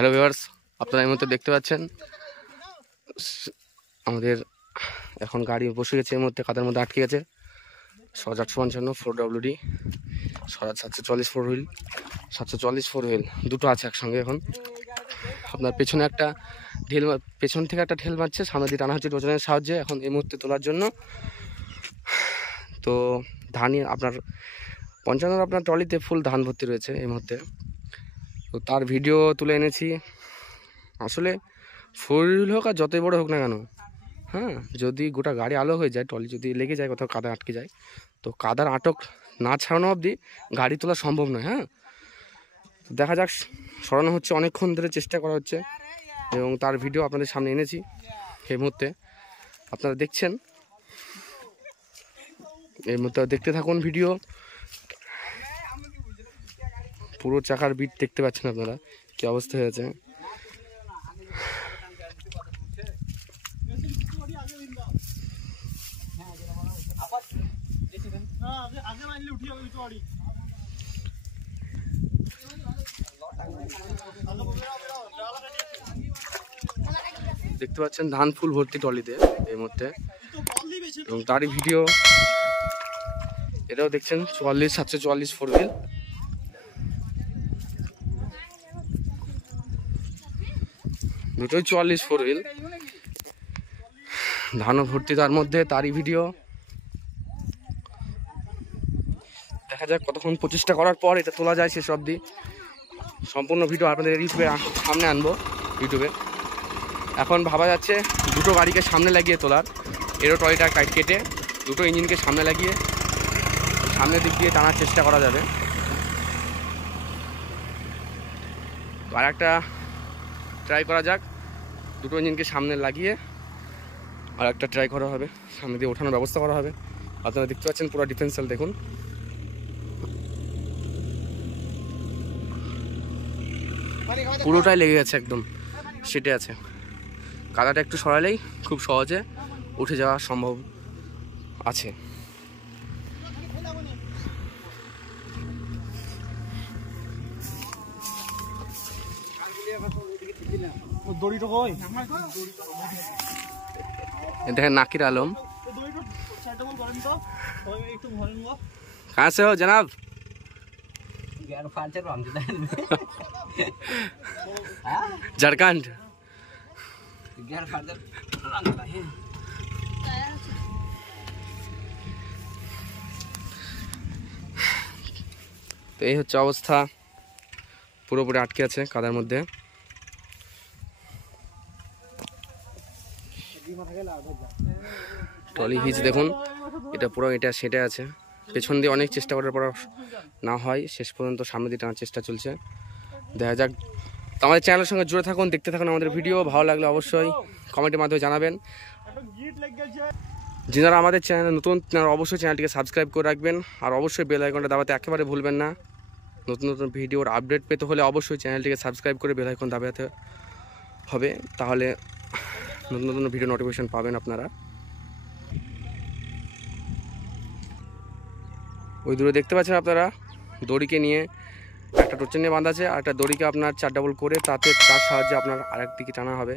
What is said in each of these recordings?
Hello viewers, আপনারা এই মুহূর্তে দেখতে পাচ্ছেন আমাদের এখন গাড়ি বসে গেছে। এই মুহূর্তে কাদের মধ্যে আটকে গেছে। স্বরাজ 855 4WD, স্বরাজ 744 4 হুইল, 744 4 হুইল দুটো আছে একসঙ্গে। এখন আপনার পেছনে একটা ঢেল, পেছন থেকে একটা ঢেল মারছে, সামনে দিয়ে টানা হচ্ছে ওজনের সাহায্যে এখন এই মুহূর্তে তোলার জন্য। তো ধানই আপনার 55 আপনার ট্রলিতে ফুল ধান ভর্তি রয়েছে এই মুহূর্তে। তো তার ভিডিও তুলে এনেছি। আসলে 4 হুইল হোক আর যতই বড় হোক না কেন, হ্যাঁ, যদি গোটা গাড়ি আলো হয়ে যায়, ট্রলি যদি লেগে যায়, কোথাও কাদা আটকে যায়, তো কাদার আটক না ছাড়ানো অবধি গাড়ি তোলা সম্ভব নয়। হ্যাঁ, দেখা যাক, সরানো হচ্ছে, অনেকক্ষণ ধরে চেষ্টা করা হচ্ছে এবং তার ভিডিও আপনাদের সামনে এনেছি এই মুহূর্তে। আপনারা দেখছেন, এই মুহূর্তে দেখতে থাকুন ভিডিও। পুরো চাকার বিট দেখতে পাচ্ছেন আপনারা কি অবস্থা হয়েছে। দেখতে পাচ্ছেন ধান ফুল ভর্তি ট্রলিতে এই মুহূর্তে, এবং তারই ভিডিও এটাও দেখছেন। 44 744 4 হুইল, দুটোই 44 4 হুইল, ধানও ভর্তি তার মধ্যে, তারই ভিডিও। দেখা যাক কতক্ষণ প্রচেষ্টা করার পর এটা তোলা যায় শেষ অবধি। সম্পূর্ণ ভিডিও আপনাদের ইউটিউবে সামনে আনবো ইউটিউবে। এখন ভাবা যাচ্ছে দুটো গাড়িকে সামনে লাগিয়ে তোলার, এরো ট্রলিটা কেটে দুটো ইঞ্জিনকে সামনে লাগিয়ে সামনের দিক দিয়ে টানার চেষ্টা করা যাবে। আর একটা ট্রাই করা যাক, দুটো ইঞ্জিনকে সামনে লাগিয়ে আর একটা ট্রাই করা হবে, সামনে দিয়ে ওঠানোর ব্যবস্থা করা হবে। আপনারা দেখতে পাচ্ছেন পুরো ডিফেন্সিয়াল দেখুন। পুরোটাই লেগে গেছে, একদম সেটে আছে। কাদাটা একটু সরালেই খুব সহজে উঠে যাওয়া সম্ভব আছে। দেখেন नाकिर आलम, कहाँ से हो जनाब? झारखंड। তো এই হচ্ছে অবস্থা, পুরোপুরি আটকে আছে কাদার মধ্যে। ট্রলি হিচ দেখুন, এটা পুরো এটা সেটে আছে। পেছন দিয়ে অনেক চেষ্টা করার পর না হয়, শেষ পর্যন্ত সামনে দিয়ে টানার চেষ্টা চলছে। দেখা যাক। তো আমাদের চ্যানেলের সঙ্গে জুড়ে থাকুন, দেখতে থাকুন আমাদের ভিডিও। ভালো লাগলে অবশ্যই কমেন্টের মাধ্যমে জানাবেন। যারা আমাদের চ্যানেলে নতুন, তারা অবশ্যই চ্যানেলটিকে সাবস্ক্রাইব করে রাখবেন, আর অবশ্যই বেল আইকনটা দাবাতে একেবারে ভুলবেন না। নতুন নতুন ভিডিওর আপডেট পেতে হলে অবশ্যই চ্যানেলটিকে সাবস্ক্রাইব করে বেল আইকন দাবাতে হবে, তাহলে নতুন নতুন ভিডিও নোটিফিকেশন পাবেন আপনারা। ওই দূরে দেখতে পাচ্ছেন আপনারা দড়িকে নিয়ে, একটা টোচেন নিয়ে বাঁধা আছে, আর একটা দড়িকে আপনার 4 ডাবল করে তার সাহায্যে আপনার আরেক দিকে টানা হবে।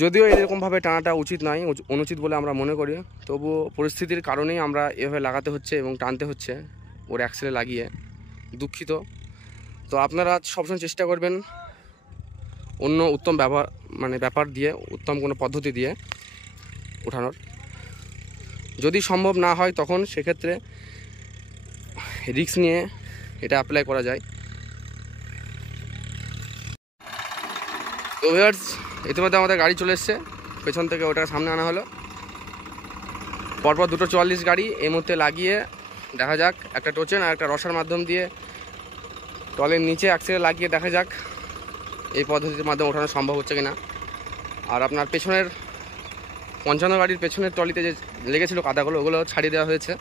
যদিও এরকমভাবে টানাটা উচিত নয়, অনুচিত বলে আমরা মনে করি, তবুও পরিস্থিতির কারণেই আমরা এভাবে লাগাতে হচ্ছে এবং টানতে হচ্ছে ওর অ্যাক্সেলে লাগিয়ে। দুঃখিত। তো আপনারা সবসময় চেষ্টা করবেন অন্য উত্তম ব্যাপার দিয়ে, উত্তম কোনো পদ্ধতি দিয়ে ওঠানোর। যদি সম্ভব না হয় তখন সেক্ষেত্রে রিস্ক নিয়ে এটা অ্যাপ্লাই করা যায়। তো ভিউয়ার্স, ইতিমধ্যে আমাদের গাড়ি চলে এসছে, পেছন থেকে ওটাকে সামনে আনা হলো। পরপর দুটো 44 গাড়ি এই মুহূর্তে লাগিয়ে দেখা যাক, একটা টোচেন আর একটা রসার মাধ্যম দিয়ে ট্রলির নিচে অ্যাক্সেলে লাগিয়ে দেখা যাক এই পদ্ধতির মাধ্যমে ওঠানো সম্ভব হচ্ছে কিনা। আর আপনার পেছনের 55 গাড়ির পেছনের ট্রলিতে যে লেগেছিল কাদাগুলো, ওগুলো ছাড়িয়ে দেওয়া হয়েছে।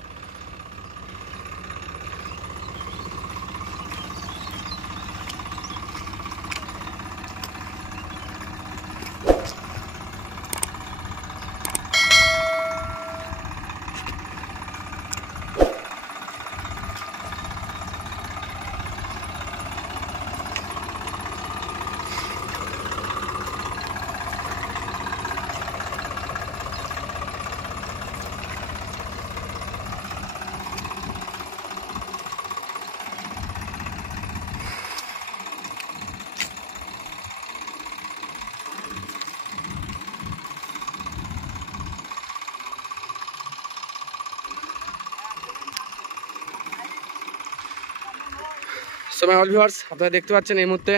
সো মাই অল ভিউয়ার্স, আপনারা দেখতে পাচ্ছেন এই মুহূর্তে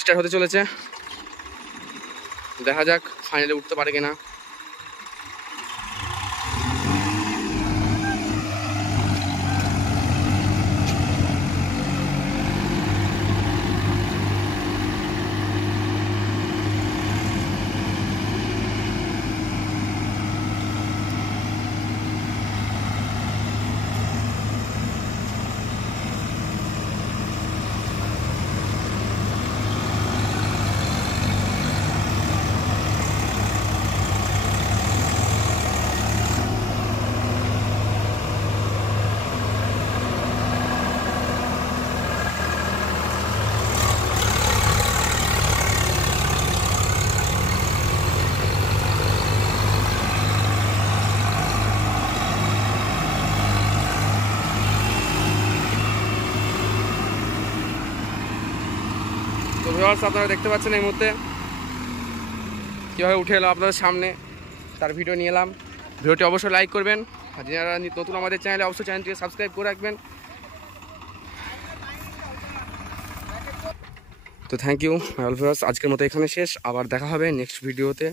স্টার্ট হতে চলেছে। দেখা যাক ফাইনালে উঠতে পারে কিনা। তো ভিউয়ার্স, আপনারা দেখতে পাচ্ছেন এই মুহূর্তে কীভাবে উঠে এলো আপনাদের সামনে, তার ভিডিও নিয়ে এলাম। ভিডিওটি অবশ্যই লাইক করবেন, আর যারা নতুন আমাদের চ্যানেলে অবশ্যই চ্যানেলটিকে সাবস্ক্রাইব করে রাখবেন। তো থ্যাংক ইউ অল ভিউয়ার্স, আজকের মতো এখানে শেষ। আবার দেখা হবে নেক্সট ভিডিওতে।